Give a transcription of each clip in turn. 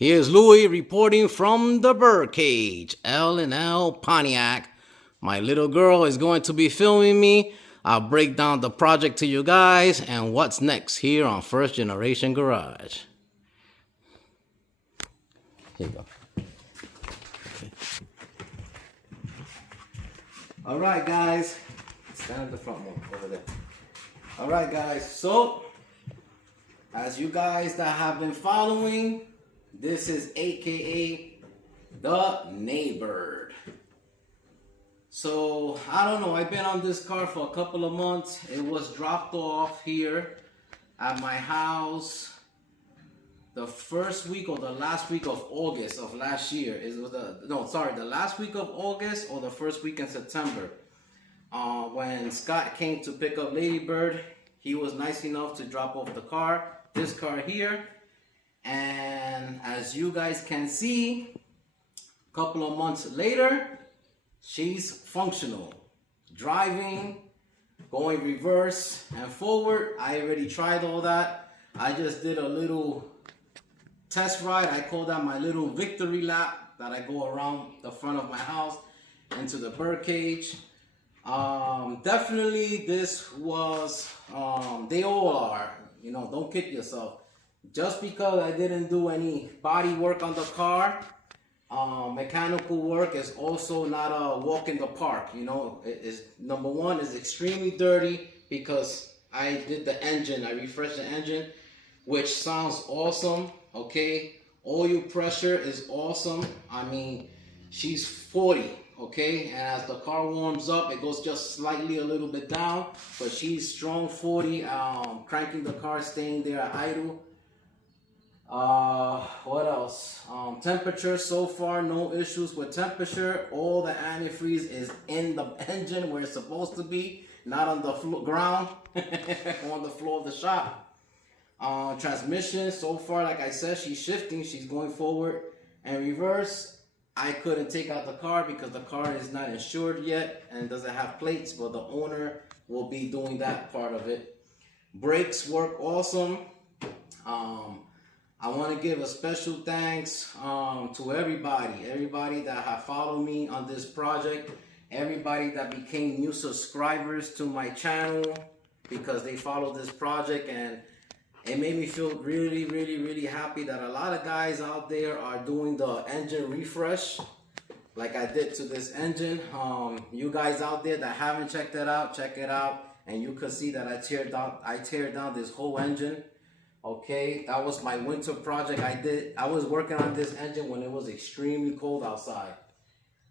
Here's Louis reporting from the birdcage, L&L Pontiac. My little girl is going to be filming me. I'll break down the project to you guys and what's next here on First Generation Garage. Here you go. Okay. All right, guys. Stand at the front one over there. All right, guys. So, as you guys that have been following, this is AKA the neighbor. So I don't know, I've been on this car for a couple of months. It was dropped off here at my house the first week or the last week of August of last year. The last week of August or the first week in September. When Scott came to pick up Ladybird, he was nice enough to drop off the car, this car here. And as you guys can see, a couple of months later, she's functional, driving, going reverse and forward. I already tried all that. I just did a little test ride. I call that my little victory lap that I go around the front of my house into the birdcage. Definitely this was, they all are, you know, don't kick yourself. Just because I didn't do any body work on the car, mechanical work is also not a walk in the park. You know, it is, number one, is extremely dirty because I did the engine, I refreshed the engine, which sounds awesome. Okay, oil pressure is awesome. I mean, she's 40. Okay, and as the car warms up, it goes just slightly a little bit down, but she's strong 40. Cranking the car, staying there at idle. What else? Temperature, so far no issues with temperature. All the antifreeze is in the engine where it's supposed to be, not on the ground on the floor of the shop. Transmission, so far, like I said, she's shifting, she's going forward and reverse. I couldn't take out the car because the car is not insured yet and doesn't have plates, but the owner will be doing that part of it. Brakes work awesome. I want to give a special thanks to everybody that have followed me on this project, everybody that became new subscribers to my channel because they followed this project, and it made me feel really, really, really happy that a lot of guys out there are doing the engine refresh like I did to this engine. You guys out there that haven't checked it out, check it out, and you can see that I tear down this whole engine. Okay, that was my winter project I did. I was working on this engine when it was extremely cold outside.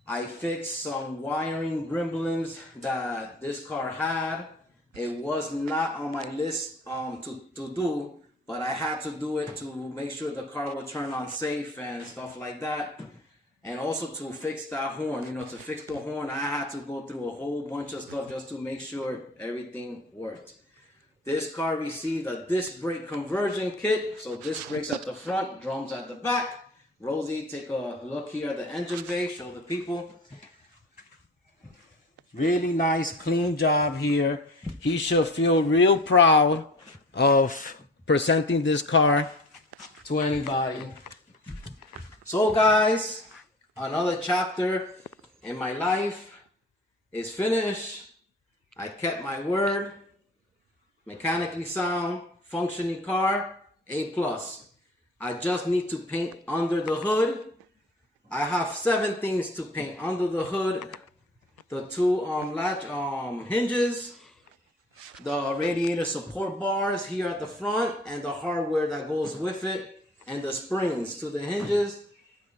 I fixed some wiring gremlins that this car had. It was not on my list to do, but I had to do it to make sure the car would turn on safe and stuff like that. And also to fix that horn. You know, to fix the horn, I had to go through a whole bunch of stuff just to make sure everything worked. This car received a disc brake conversion kit. So disc brakes at the front, drums at the back. Rosie, take a look here at the engine bay, show the people. Really nice, clean job here. He should feel real proud of presenting this car to anybody. So guys, another chapter in my life is finished. I kept my word. Mechanically sound, functioning car, A+. I just need to paint under the hood. I have 7 things to paint under the hood. The 2 latch hinges, the radiator support bars here at the front, and the hardware that goes with it, and the springs to the hinges.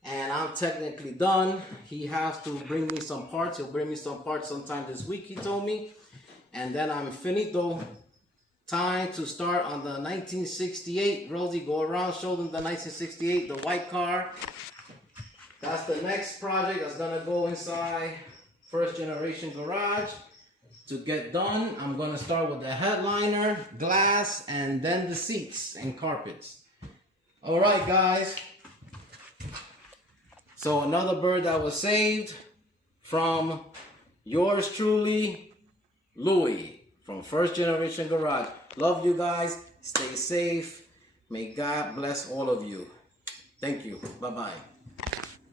And I'm technically done. He has to bring me some parts. He'll bring me some parts sometime this week, he told me. And then I'm finito. Time to start on the 1968. Rosie, go around, show them the 1968, the white car. That's the next project that's gonna go inside First Generation Garage. To get done, I'm gonna start with the headliner, glass, and then the seats and carpets. All right, guys. So another bird that was saved from yours truly, Louis, from First Generation Garage. Love you guys. Stay safe. May God bless all of you. Thank you. Bye-bye.